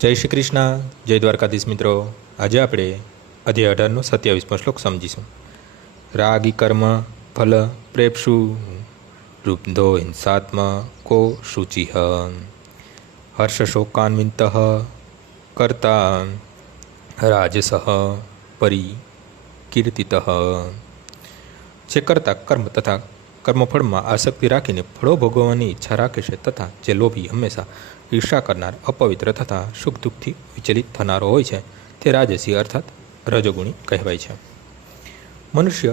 જય શ્રી કૃષ્ણ, જય દ્વારકાધીશ મિત્રો। આજે આપણે અધ્યાય 18નો 27મો શ્લોક સમજીશું। રાગી કર્મ ફલ પ્રેપસુ રૂપધો હિંસાત્મ કો શુચિહ હર્ષ શોકાન્વિત કર્તા રાજસઃ પરિકીર્તિત। જે કરતા કર્મ તથા કર્મફળમાં આસક્તિ રાખીને ફળો ભોગવવાની ઈચ્છા રાખે છે તથા જે લોભી હંમેશા ઈર્ષા કરનાર અપવિત્ર તથા સુખ દુઃખથી વિચલિત થનારો હોય છે તે રાજસી અર્થાત રજોગુણી કહેવાય છે। મનુષ્ય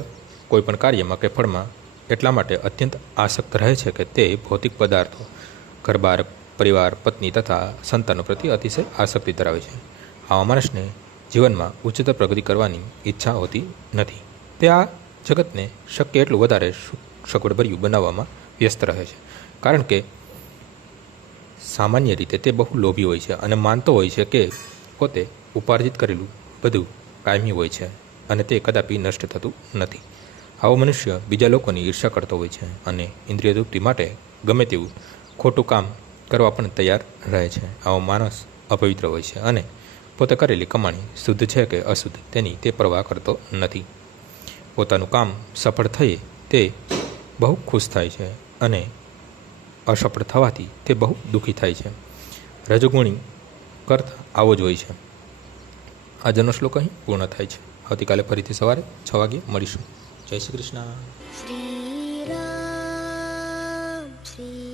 કોઈપણ કાર્યમાં કે ફળમાં એટલા માટે અત્યંત આસક્ત રહે છે કે તે ભૌતિક પદાર્થો ઘરબાર પરિવાર પત્ની તથા સંતાનો પ્રત્યે અતિશય આસક્તિ ધરાવે છે। આવા માણસને જીવનમાં ઉચ્ચતર પ્રગતિ કરવાની ઈચ્છા હોતી નથી। તે આ જગતને શક્ય એટલું વધારે સગવડભર્યું બનાવવામાં વ્યસ્ત રહે છે, કારણ કે સામાન્ય રીતે તે બહુ લોભી હોય છે અને માનતો હોય છે કે પોતે ઉપાર્જિત કરેલું બધું કાયમી હોય છે અને તે કદાપી નષ્ટ થતું નથી। આવો મનુષ્ય બીજા લોકોની ઈર્ષા કરતો હોય છે અને ઇન્દ્રિય તૃપ્તિ માટે ગમે તેવું ખોટું કામ કરવા પણ તૈયાર રહે છે। આવો માણસ અપવિત્ર હોય છે અને પોતે કરેલી કમાણી શુદ્ધ છે કે અશુદ્ધ તેની તે પરવા કરતો નથી। પોતાનું કામ સફળ થયે તે બહુ ખુશ થાય છે અને અસફળ થવાથી તે બહુ દુઃખી થાય છે। રજોગુણી કર્ત આવો જ હોય છે। આજનો શ્લોક અહીં પૂર્ણ થાય છે। આવતીકાલે ફરીથી સવારે 6 વાગે મળીશું। જય શ્રી કૃષ્ણ। શ્રી રામ શ્રી